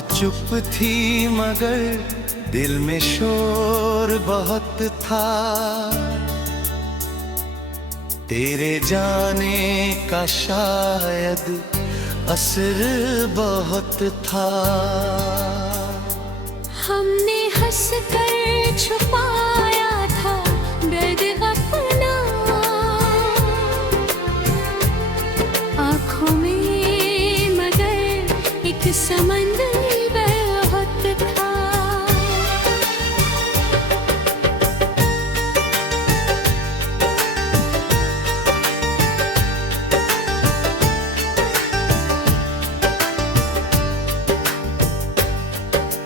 चुप थी मगर दिल में शोर बहुत था। तेरे जाने का शायद असर बहुत था। हमने हंसकर छुपाया था दर्द अपना, आँखों में मगर एक समंदर बहुत था।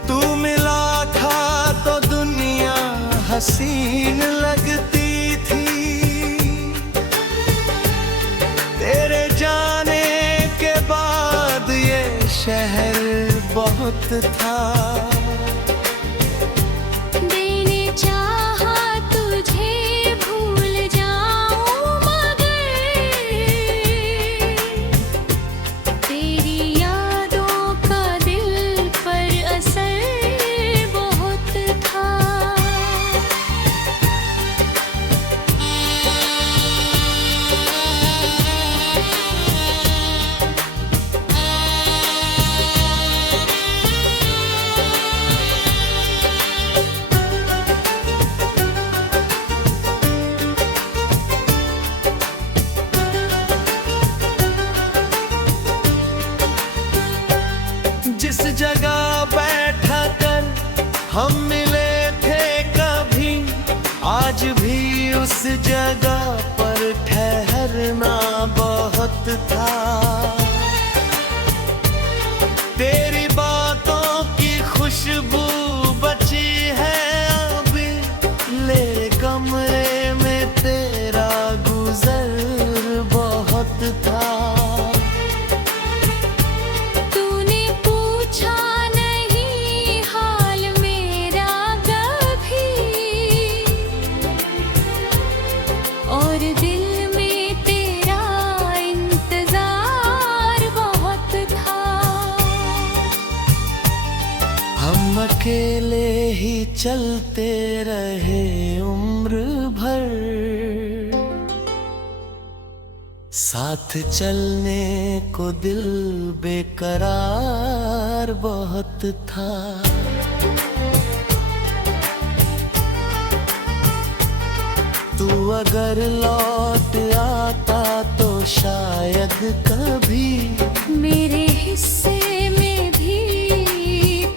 तू मिला था तो दुनिया हसीन लगती थी। तेरे जाने के बाद ये शहर बहुत था। मैंने चाहा तुझे भूल जाऊं मगर तेरी यादों का दिल पर असर बहुत था। जिस जगह बैठा कर हम मिले थे कभी, आज भी उस जगह पर ठहरना बहुत था। तेरी बातों की खुशबू बची है अभी, ले कमरे में तेरा गुजर बहुत था। और दिल में तेरा इंतजार बहुत था। हम अकेले ही चलते रहे उम्र भर, साथ चलने को दिल बेकरार बहुत था। तू अगर लौट आता तो शायद कभी मेरे हिस्से में भी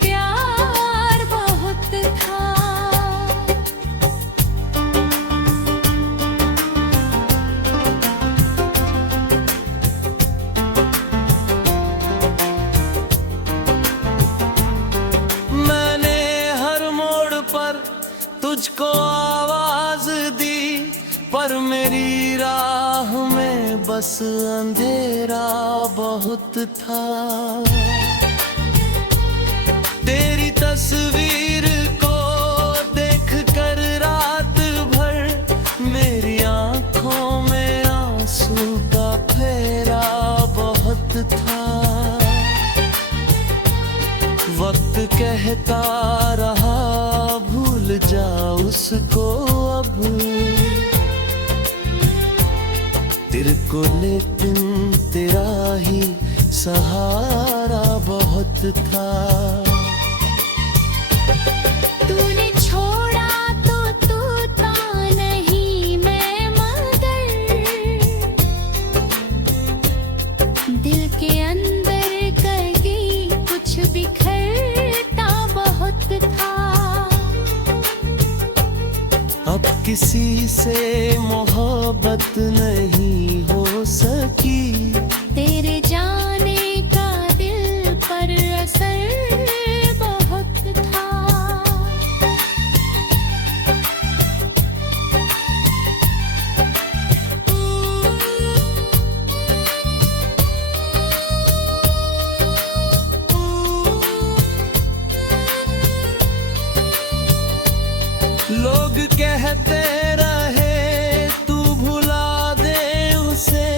प्यार बहुत था। मैंने हर मोड़ पर तुझको आवाज दी, पर मेरी राह में बस अंधेरा बहुत था। तेरी तस्वीर को देखकर रात भर मेरी आंखों में आंसू का फेरा बहुत था। वक्त कहता रहा भूल जा उसको अब, तेरे को लेकिन तेरा ही सहारा बहुत था। तूने छोड़ा तो तू था नहीं मैं मगर दिल के अंदर कहीं कुछ बिखरता बहुत था। अब किसी से मोहब्बत नहीं हो सकी, तेरे जाने का दिल पर असर बहुत था। लोग कहते रहे तू भुला दे उसे,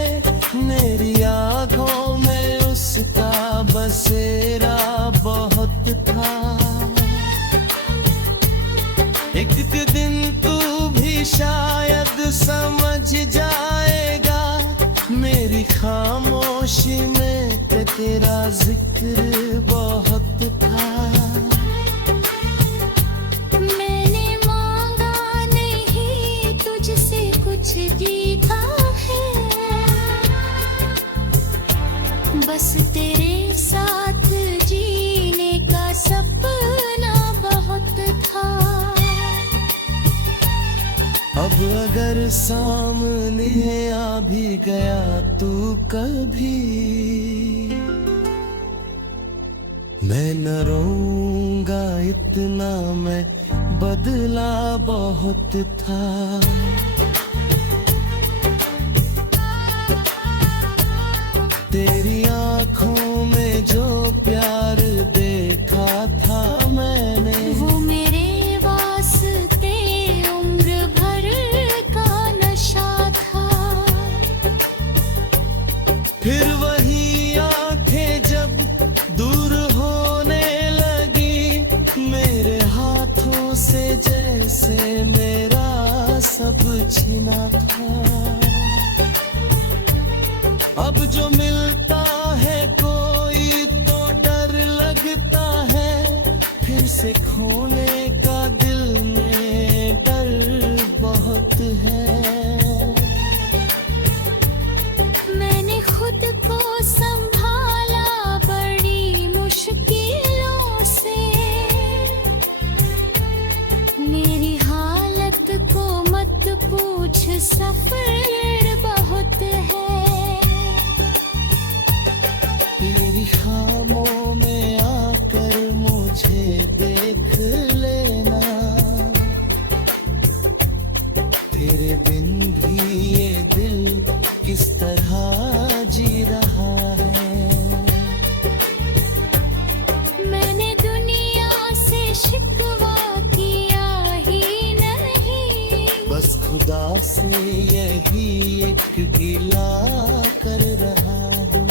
मेरी आंखों में उसका बसेरा बहुत था। एक दिन तू भी शायद समझ जाएगा, मेरी खामोशी में तेरा जिक्र बहुत था। मैंने मांगा नहीं तुझसे कुछ जीता है, बस तेरे साथ जीने का सपना बहुत था। अब अगर सामने आ भी गया तू कभी, मैं न रोऊंगा इतना, मैं बदला बहुत था। तेरी आंखों में जो प्यार देखा था मैंने, वो मेरे वास्ते उम्र भर का नशा था। फिर वही आंखें जब दूर होने लगी, मेरे हाथों से जैसे मेरा सब छिना था। अब जो मिलता है कोई तो डर लगता है, फिर से खोने का दिल में डर बहुत है। मैंने खुद को संभाला बड़ी मुश्किलों से, मेरी हालत को मत पूछ सफर बहुत है। तेरी खामों में आकर मुझे देख लेना, तेरे बिन भी ये दिल किस तरह जी रहा है। मैंने दुनिया से शिकवा किया ही नहीं, बस खुदा से यही एक गिला कर रहा हूँ।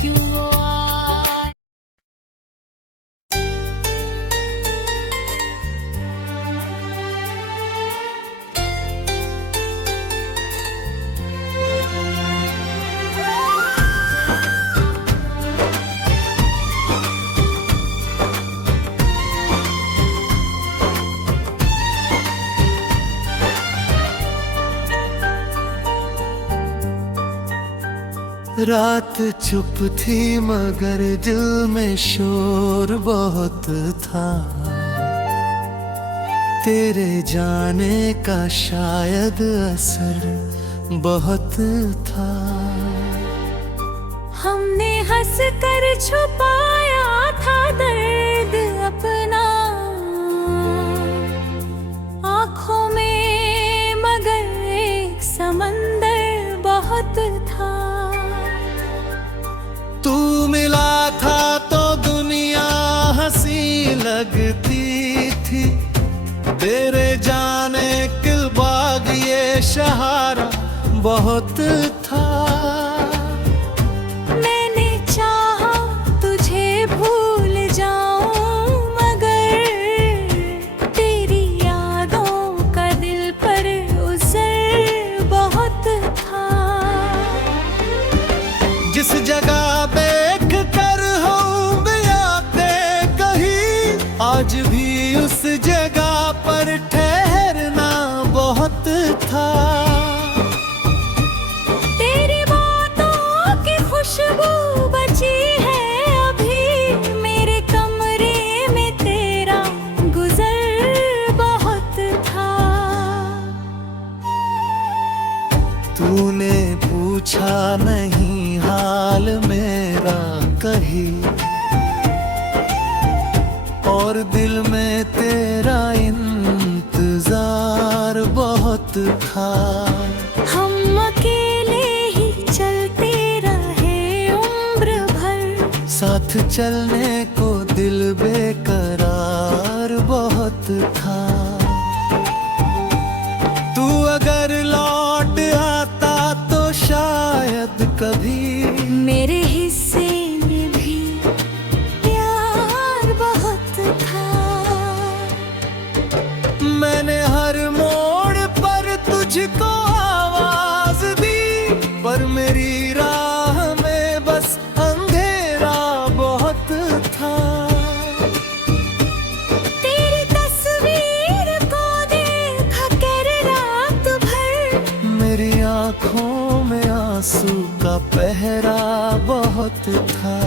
क्यों वो आए रात चुप थी मगर दिल में शोर बहुत था, तेरे जाने का शायद असर बहुत था। हमने हंस कर छुपाया था दर्द अपना आँखों में, मगर एक समंदर बहुत था। तू मिला था तो दुनिया हंसी लगती थी, तेरे जाने किल बाग ये शहारा बहुत था। मैंने चाहा तुझे भूल जाऊं, मगर तेरी यादों का दिल पर असर बहुत था। जिस जगह देख कर हूँ आते कहीं, आज भी उस जगह पर ठहरना बहुत था। तेरी बातों की खुशबू बची है अभी, मेरे कमरे में तेरा गुजर बहुत था। तूने पूछा नहीं हाल मेरा कहीं, और दिल में तेरा इंतजार बहुत था। हम अकेले ही चलते रहे उम्र भर, साथ चलने को दिल बेकरार बहुत था। तू अगर लौट आता तो शायद कभी मेरे हिस्से में भी पहरा बहुत था।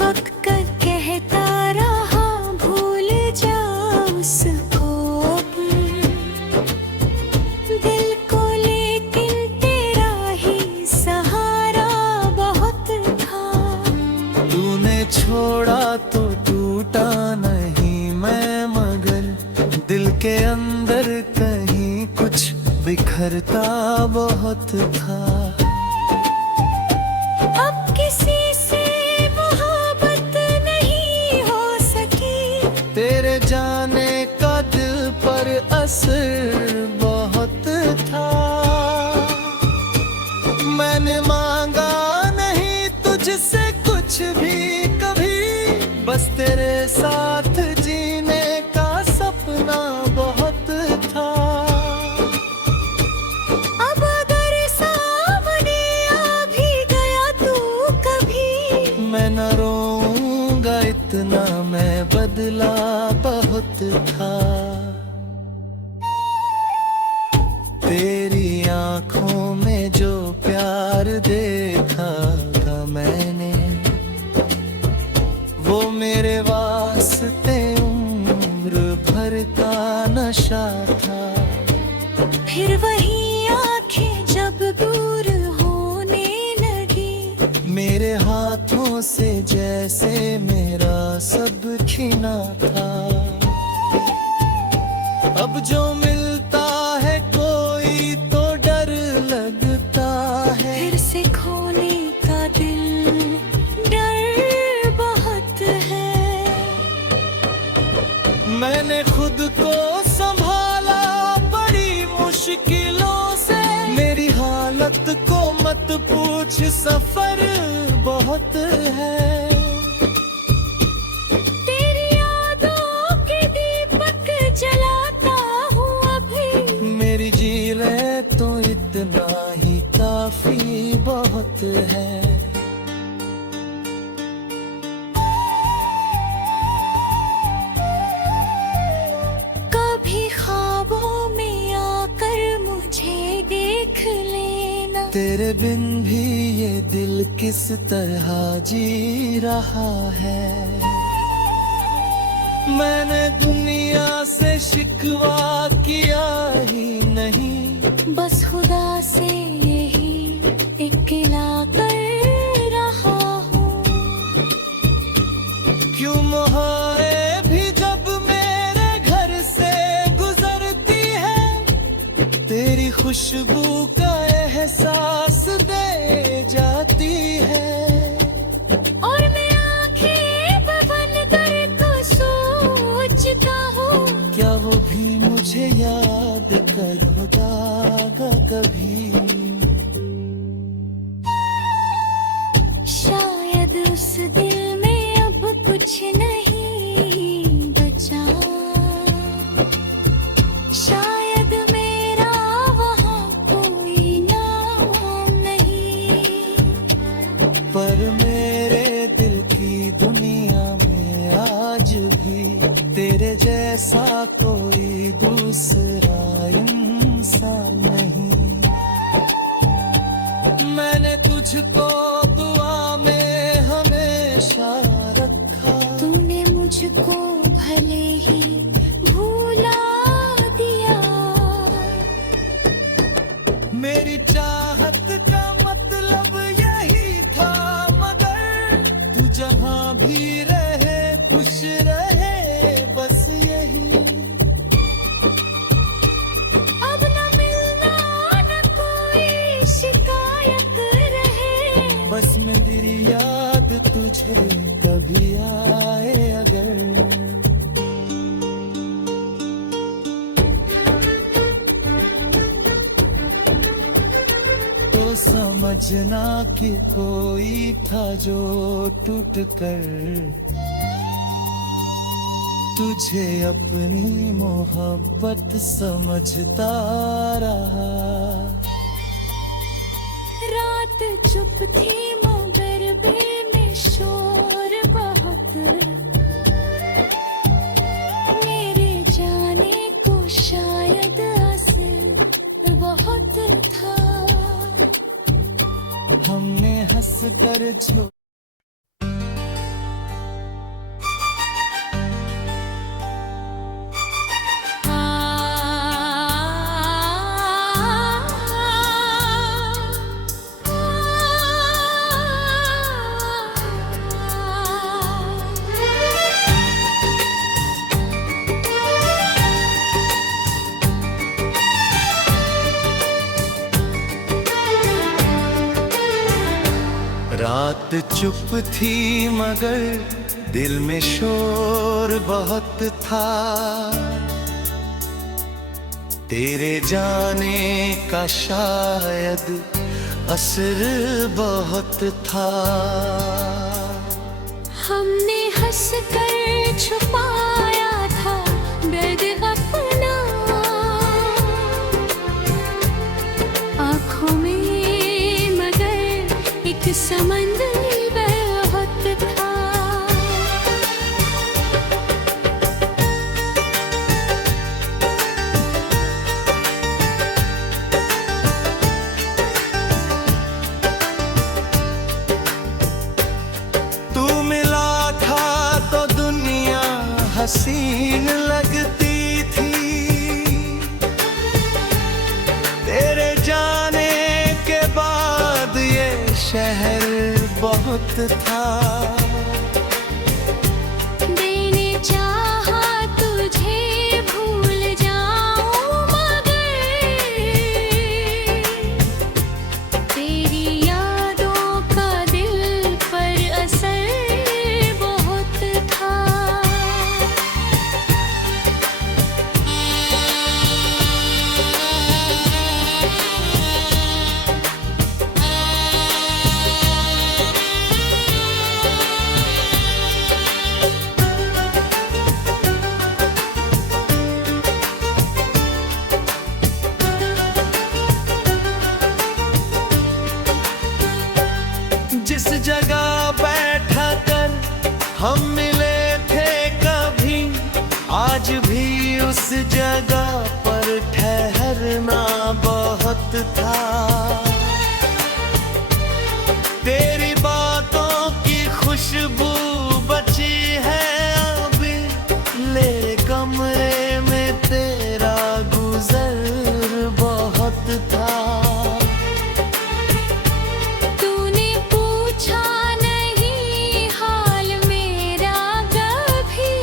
वक्त कहता रहा भूल जा उसको दिल को, लेकिन तेरा ही सहारा बहुत था। तूने छोड़ा तो टूटा नहीं मैं, मगर दिल के अंदर कहीं कुछ बिखरता बहुत था। अब किसी से मोहब्बत नहीं हो सकी, तेरे जाने का दिल पर असर बहुत था। मैंने मांगा नहीं तुझसे कुछ भी कभी, बस तेरे साथ जीने का सपना बहुत था। अब अगर सामने आ भी गया तू कभी, मैं न रोऊंगा इतना, मैं बदला बहुत था। तेरी आंखों में जो प्यार देखा था मैंने, वो मेरे वास्ते उम्र भर का नशा था। फिर वही आंखें जब दूर होने लगी, मेरे हाथों से जैसे मेरा सब खीना था। अब जो मिलता है कोई तो डर लगता है, फिर से खोने का दिल डर बहुत है। मैंने खुद को संभाला बड़ी मुश्किलों से, मेरी हालत को मत पूछ सफर बहुत है। तेरी यादों के दीपक जलाता हूँ अभी, मेरी जीले तो इतना ही काफी बहुत है। कभी ख्वाबों में आकर मुझे देख लेना, तेरे बिन भी ये दिल किस तरह जी रहा है। मैंने दुनिया से शिकवा किया ही नहीं, बस खुदा से यही इकला कर रहा हूँ। क्यों मोहरे भी जब मेरे घर से गुजरती है, तेरी खुशबू का एहसास दे जाती है। और मैं आंखें बंद कर तो सोचता हूँ, क्या वो भी मुझे याद कर होगा कभी। शायद उस दिल में अब कुछ नहीं बचा, शायद मेरा वहाँ कोई नाम नहीं। पर मेरे दिल की दुनिया में आज भी तेरे जैसा कोई दूसरा इंसान नहीं। मैंने तुझको दुआ में हमेशा रखा, तूने मुझको भले ही भूला दिया। मेरी चाहत का मतलब यही था, मगर तू जहाँ भी रहे खुश रहे, बस यही। अब न मिलना न कोई शिकायत रहे, बस मेरी याद तुझे कभी आए अगर। तो समझना कि कोई था जो टूट कर तुझे अपनी मोहब्बत समझता रहा। रात चुप थी मगर दिल में शोर बहुत, मेरे जाने को शायद असर बहुत था। छो रात चुप थी मगर दिल में शोर बहुत था। तेरे जाने का शायद असर बहुत था। हमने हंस कर छुपाया था दर्द अपना, आँखों में मगर एक समंदर बहुत था। तू मिला था तो दुनिया हसीन लगती थी। तेरे जाने के बाद ये शहर बहुत था। मैंने चाहा तुझे भूल जाऊं मगर तेरी यादों का दिल पर असर बहुत था। जिस जगह बैठा कर हम मिले थे कभी, आज भी उस जगह पर ठहरना बहुत था। तेरी बातों की खुशबू बची है अभी, ले कमरे में तेरा गुजर बहुत था। तूने पूछा नहीं हाल मेरा कभी,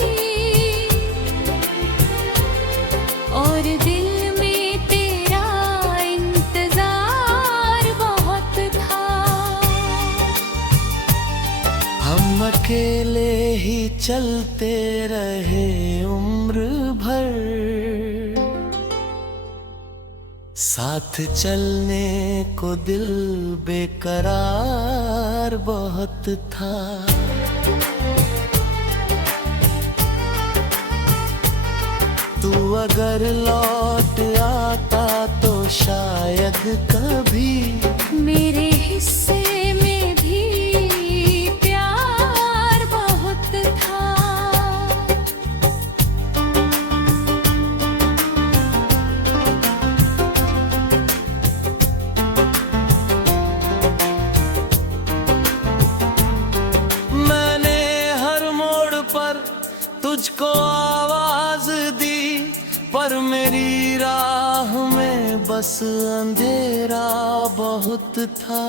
और दिल में तेरा इंतजार बहुत था। हम अकेले ही चलते रहे उम्र भर, साथ चलने को दिल बेकरार बहुत था। तू अगर लौट आता तो शायद कभी मेरे हिस्से में भी प्यार बहुत था। मैंने हर मोड़ पर तुझको आवाज दी, पर मेरी राह में बस अंधेरा बहुत था।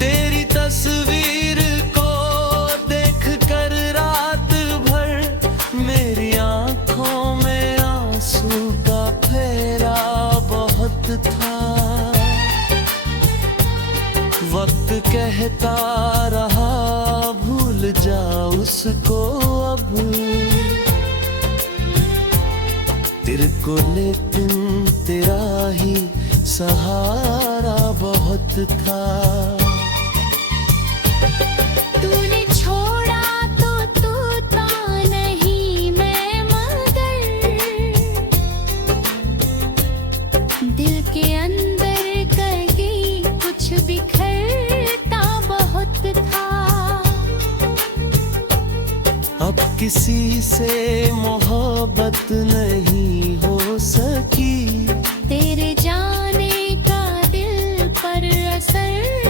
तेरी तस्वीर को देख कर रात भर मेरी आंखों में आंसू का फेरा बहुत था। वक्त कहता रहा भूल जा उसको अब, तेरे को लेकिन तेरा ही सहारा बहुत था। तूने छोड़ा तो तू था नहीं मैं मगर, दिल के अंदर कहीं कुछ बिखरता बहुत था। अब किसी से मोहब्बत नहीं हो सकी, तेरे जाने का दिल पर असर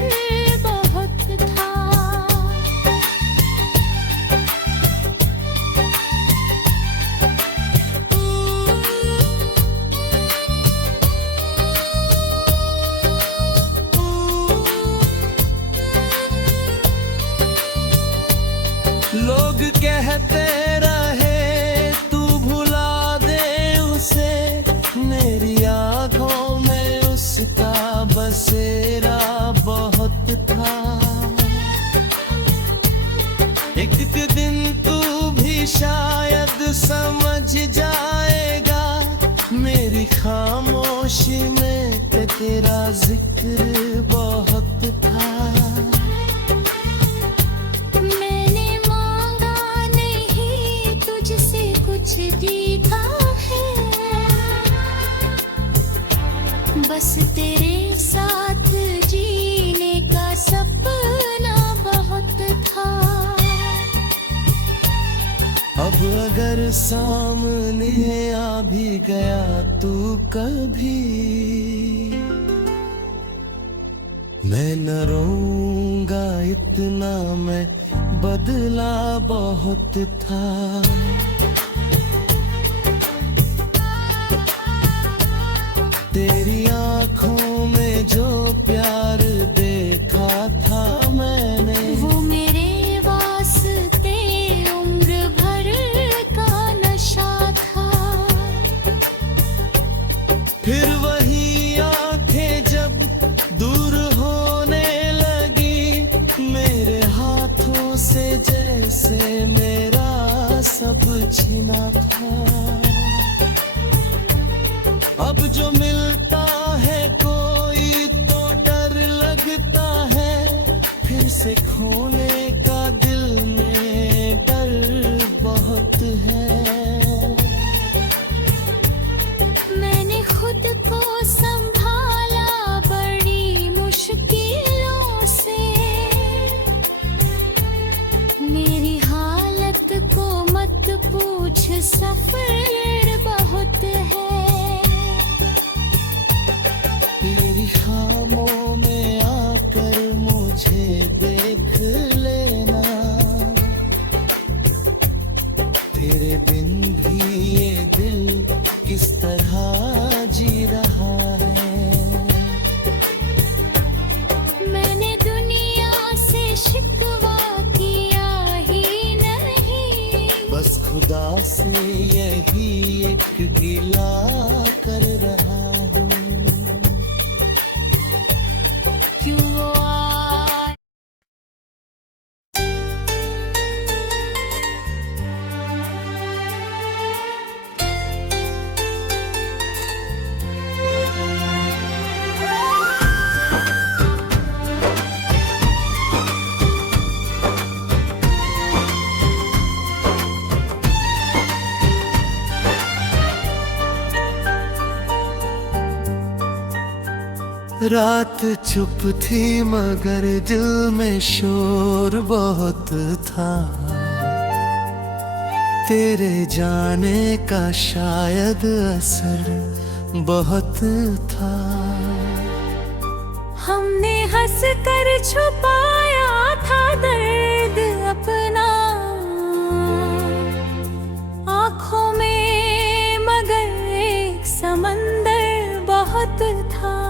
अगर सामने आ भी गया तू कभी, मैं न रोऊंगा इतना, मैं बदला बहुत था। तेरी आंखों में जो प्यार देखा था मैंने, वो मेरे वास्ते उम्र भर का नशा था। फिर वही आंखें जब दूर होने लगी, मेरे हाथों से जैसे मेरा सब छिना था। अब जो मिलता है कोई तो डर लगता है, फिर से खोने का दिल में डर बहुत है। मैंने खुद को संभाला बड़ी मुश्किलों से, मेरी हालत को मत पूछ, सफर बहुत है। तेरी खामों में आकर मुझे देख लेना, तेरे बिन भी ये दिल किस तरह जी रहा है। मैंने दुनिया से शिकवा किया ही नहीं, बस खुदा से यही एक गिला कर रहा हूँ। क्यों वो आए रात चुप थी मगर दिल में शोर बहुत था, तेरे जाने का शायद असर बहुत था। हमने हंस कर छुपाया था दर्द अपना आँखों में, मगर एक समंदर बहुत था।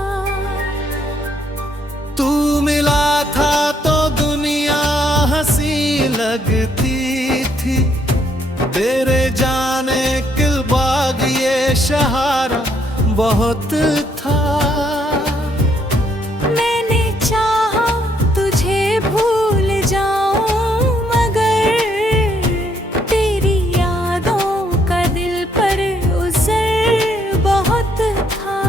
तू मिला था तो दुनिया हंसी लगती थी, तेरे जाने किल बाग ये शहारा बहुत था। मैंने चाहा तुझे भूल जाऊं, मगर तेरी यादों का दिल पर असर बहुत था।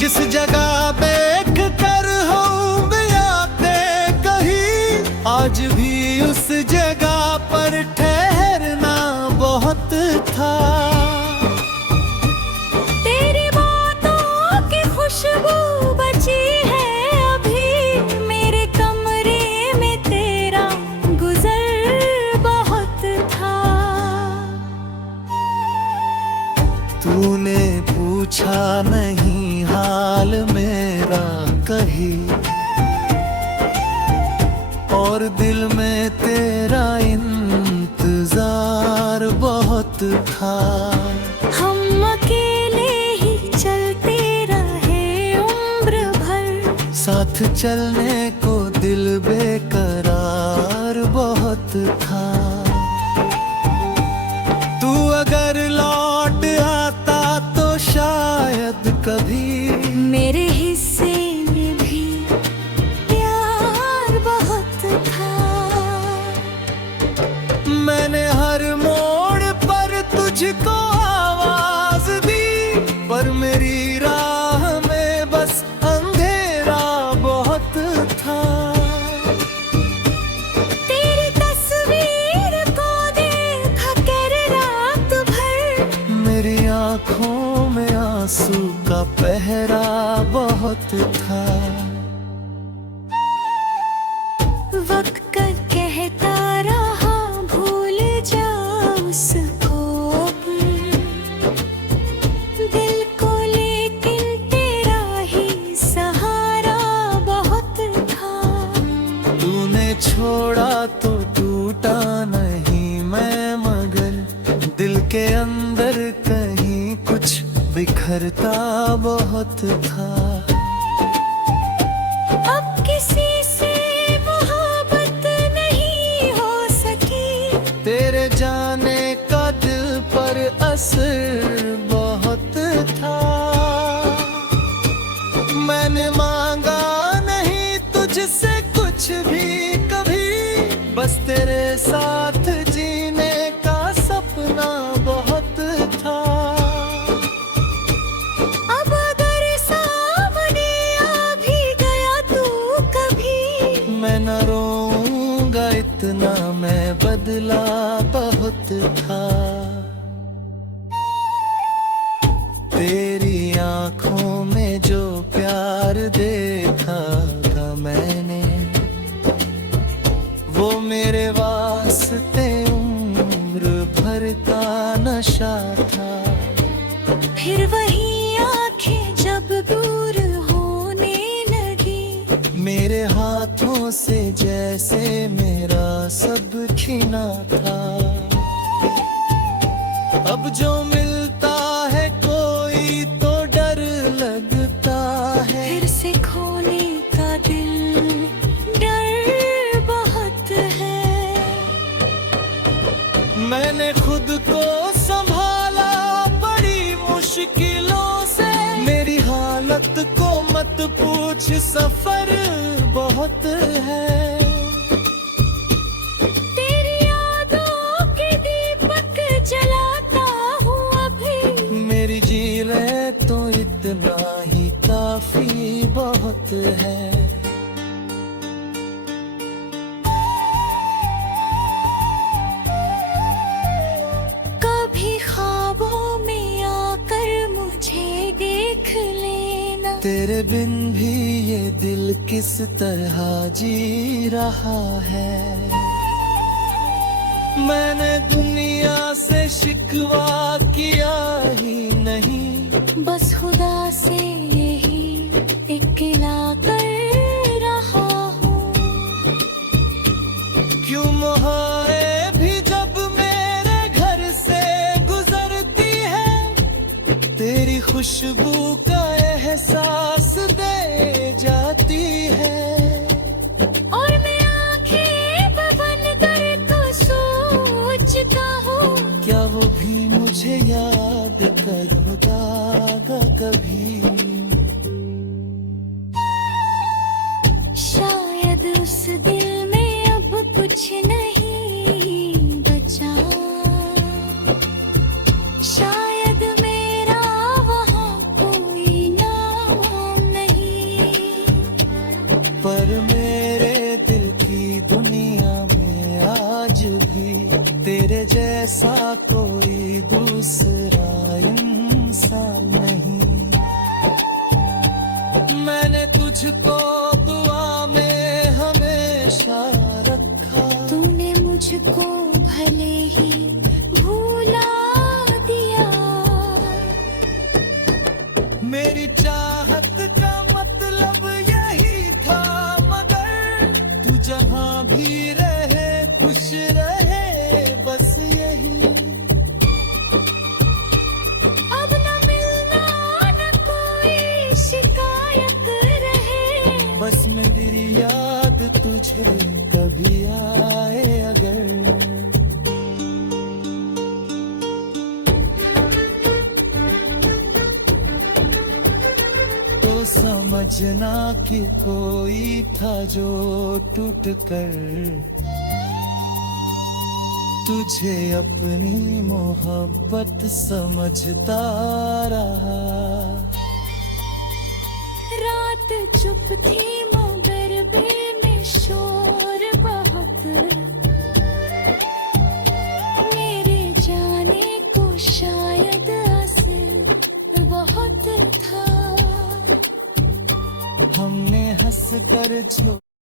जिस जगह देख कर होंगे यादें कहीं, आज भी उस जगह पर ठहरना बहुत था। तेरी बातों की खुशबू बची है अभी, मेरे कमरे में तेरा गुजर बहुत था। तूने पूछा नहीं हाल मेरा कहीं, और दिल में तेरा इंतजार बहुत था। हम अकेले ही चलते रहे उम्र भर, साथ चलने को दिल बेकरार बहुत था। तू अगर लौट आता तो शायद कभी मेरे हिस्से में भी प्यार बहुत था। मैंने हर मोड़ पर तुझको आवाज दी, पर मेरी राह में बस अंधेरा बहुत था। तेरी तस्वीर भरता बहुत था। अब किसी से मोहब्बत नहीं हो सकी, तेरे जाने का दिल पर असर बहुत था। मैंने मांगा नहीं तुझसे कुछ भी कभी, बस तेरे साथ जीने का सपना बहुत था। अब अगर सामने आ भी गया तू कभी, मैं न रोऊंगा इतना, मैं बदला बहुत था। तेरी आंखों में जो प्यार देखा था मैंने, वो मेरे वास्ते उम्र भर का नशा था। फिर वही आंखें जब दूर होने लगी, मेरे हाथों से जैसे मेरा सब छीना था। अब जो मिलता है कोई तो डर लगता है, फिर से खोने का दिल डर बहुत है। मैंने खुद को संभाला बड़ी मुश्किलों से, मेरी हालत को मत पूछ, सफर बहुत है। तेरी यादों के दीपक जलाता हूँ अभी, मेरी झीले तो इतना ही काफी बहुत है। कभी ख्वाबों में आकर मुझे देख लेना, तेरे बिन भी ये दिल किस तरह जी रहा है। मैंने दुनिया से शिकवा किया ही नहीं, बस खुदा से यही इकला कर रहा हूँ। क्यों मोहरे भी जब मेरे घर से गुजरती है, तेरी खुशबू का एहसास दे जाती है। और मैं आंखें बंद कर तो सोचता हूँ, क्या वो भी मुझे याद कर होगा कभी। शायद उस दिल में अब कुछ नहीं बचा, शायद मेरा वहाँ कोई नाम नहीं। पर मेरे दिल की दुनिया में आज भी तेरे जैसा कोई दूसरा इंसान नहीं। मैंने तुझको दुआ में हमेशा रखा, तूने मुझको भले ही भूला दिया। मेरी चाहत का मतलब यही था, मगर तू जहाँ भी रहे खुश रहे, बस यही। अब न मिलना न कोई शिकायत रहे, बस मेरी याद तुझे कभी आए अगर। तो समझना कि कोई था जो टूट कर तुझे अपनी मोहब्बत समझता रहा। रात चुप थी मगर दिल में शोर बहुत, मेरे जाने को शायद असर बहुत था। हमने हंस कर